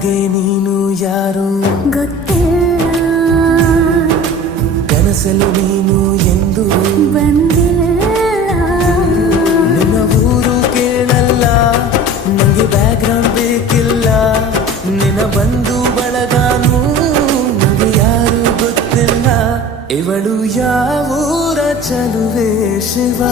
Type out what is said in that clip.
ನನಗೆ ನೀನು ಯಾರು ಗೊತ್ತಿಲ್ಲ, ಕನಸಲು ನೀನು ಎಂದು ಬಂದಿಲ್ಲ. ನಿನ್ನ ಊರು ಕೇಳಲ್ಲ, ನಂಗೆ ಬ್ಯಾಕ್ಗ್ರೌಂಡ್ ಬೇಕಿಲ್ಲ. ನಿನ್ನ ಬಂಧು ಬಳಗಾನು ನಂಗೆ ಯಾರು ಗೊತ್ತಿಲ್ಲ. ಇವಳು ಯಾವೂರ ಚಲುವೆ ಶಿವ.